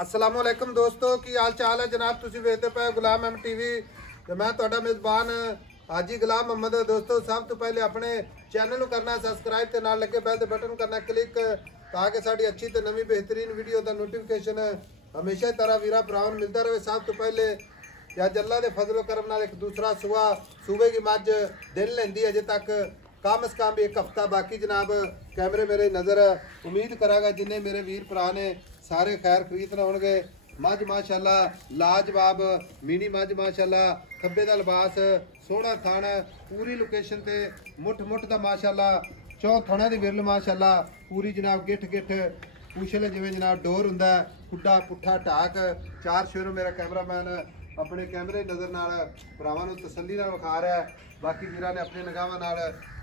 अस्सलामुअलैकुम दोस्तों की हाल चाल है जनाब। तुसी वेखदे पे गुलाम एम टीवी ते मैं तुहाडा मेज़बान हाजी गुलाम मोहम्मद। दोस्तों सब तो पहले अपने चैनल करना सब्सक्राइब ते नाल लगे बेल दे बटन करना क्लिक ताकि साडी अच्छी ते नवी बेहतरीन वीडियो दा नोटिफिकेशन हमेशा तरह वीरा भरावां नूं मिलदा रहे। सब तो पहले अज अल्लाह दे फजलो करम नाल एक दूसरा सूबे की मझ दिन लेंदी अजे तक कम अज कम एक हफ्ता बाकी जनाब कैमरे मेरे नज़र उम्मीद करांगा जिन्हें मेरे वीर भरा ने सारे खैर खरीदना होंगे। मझ माशाल्लाह लाजवाब मिनी मझ माशाल्लाह खब्बे का लिबास सोहना थण पूरी लोकेशन ते मुठ दा माशाल्लाह चौ थणा दी विरल माशाल्लाह पूरी जनाब गिठ पूछल जिवें जनाब डोर हुंदा खुड्डा पुट्ठा ढाक चार शेरों मेरा कैमरामैन अपने कैमरे नज़र नाल भरावां नूं तसल्ली नाल विखा रहा है। बाकी वीरां ने अपने निगाहां नाल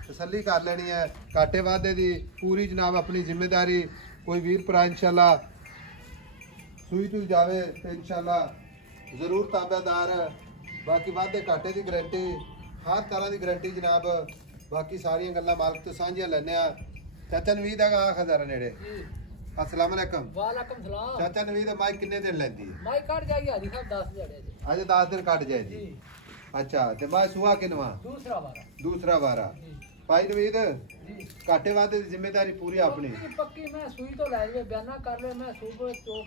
तसल्ली कर लेनी है। घाटे वाधे की पूरी जनाब अपनी जिम्मेदारी कोई वीर भरा इंशाल्लाह सूई तू जावे तो इंशाल्लाह जरूर ताबेदार। बाकी वाधे घाटे की गारंटी हर तरह की गारंटी जनाब। बाकी सारिया गल्लां मालक तो सांझियां लैने आ। चाचा नवीद है खजारा नेड़े। अस्सलाम वालेकुम। वालेकुम सलाम। चाचा नवीद माई किन्ने दिन लैंदी है? माई कट जाएगी हाजी साहब 10 दिन। अजे 10 दिन कट जाएगी। अच्छा ते माई सुहा किनवा? दूसरा वारा। भाई नवीद घाटे वाधे की जिम्मेदारी पूरी अपनी पक्की। मैं सूई तो ले जावे बयाना कर ले मैं सुबह चो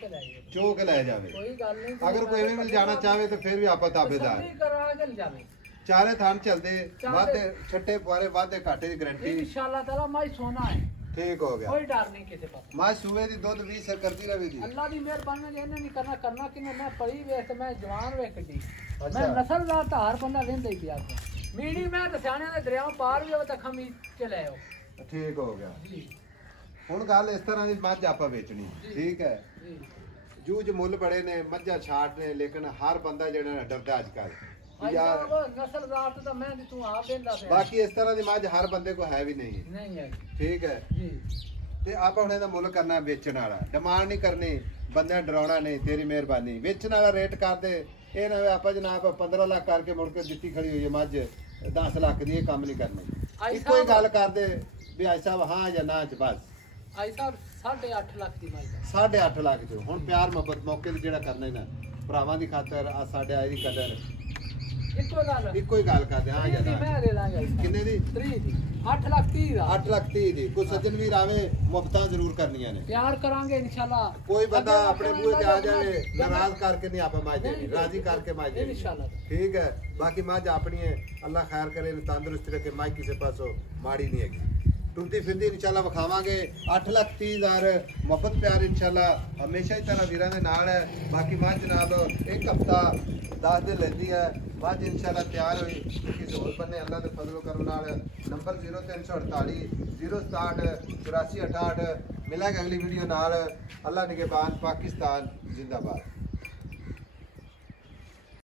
के ले जावे कोई गल नहीं। अगर कोई भी जाना चाहे तो फिर भी आप ताबेदार करा के ले जावे। चारे थान चलते वाधे छट्टे पुआरे वाधे घाटे की गारंटी इंशाल्लाह ताला माई सोना है। ठीक हो गया कोई डर नहीं किसी पास। मां सुबह दी दूध 20 सर करती रहेगी अल्लाह दी मेहरबानी ने इन्हें नहीं करना कि मैं पढ़ी वेख मैं जवान वेख दी मैं नस्ल दा धार बंदा वेंदा ही पिया मीडी मैं दसाने दे दरियाओं पार भी तक हम चले आओ। ठीक हो गया हुण गल इस तरह दी मझ आपा बेचनी ठीक है। जूझ मुल बड़े ने मझा छाट ने लेकिन हर बंदा जेड़ा डरदा अजकल यार नस्ल जात दा मैं तू आप देंदा पे। बाकी इस तरह दी मझ हर बंदे को है भी नहीं है ठीक है जी। ते आप हुण इहदा मुल करना बेचण वाला डिमांड नहीं करनी बंदे डराउणा नहीं। तेरी मेहरबानी बेचण वाला रेट कर दे ये ना आप जनाब 15 लाख करके मुड़ के जिट्टी खड़ी हुई है मझ 10 लाख दी काम नहीं करनी। इको ही गल कर दे भी आई साहब हाँ या ना च बस। आई साहब 8.5 लाख दी मझ 8.5 लाख च हुण प्यार मोहब्बत मौके ते जेड़ा करना ना भरावां दी खातर आ साडे आई दी कदर इको ही गल कर दे हाँ या ना। मैं दे लांगा किन्ने दी 3 दी 8 लाख 30 दा 8 लाख 30 दी। कोई सज्जन वीर आवे मुफ्तां जरूर करनियां ने प्यार करांगे इंशाल्लाह। कोई बंदा अपने बूहे ते आ जावे नाराज करके नहीं आप माज देनी राजी करके माज देनी इंशाल्लाह ठीक है। बाकी माज अपनी है अल्लाह खैर करे तंदुरुस्ती रखे माज किसी पासों माड़ी नहीं हैगी टुरदी फिरदी इंशाल्लाह विखावांगे। 8,30,000 मुहब्बत प्यार इंशाल्लाह हमेशा ही तरह वीरां दे नाल है। बाकी मां जनाब एक हफ्ता 10 दिन लैंदी है मां इंशाल्लाह तैयार हुई किसी होर बन्ने अल्लाह दे फजलो करम नाल। नंबर 0348 067 84 68 मिलांगे अगली वीडियो नाल। अल्लाह निगहबान पाकिस्तान जिंदाबाद।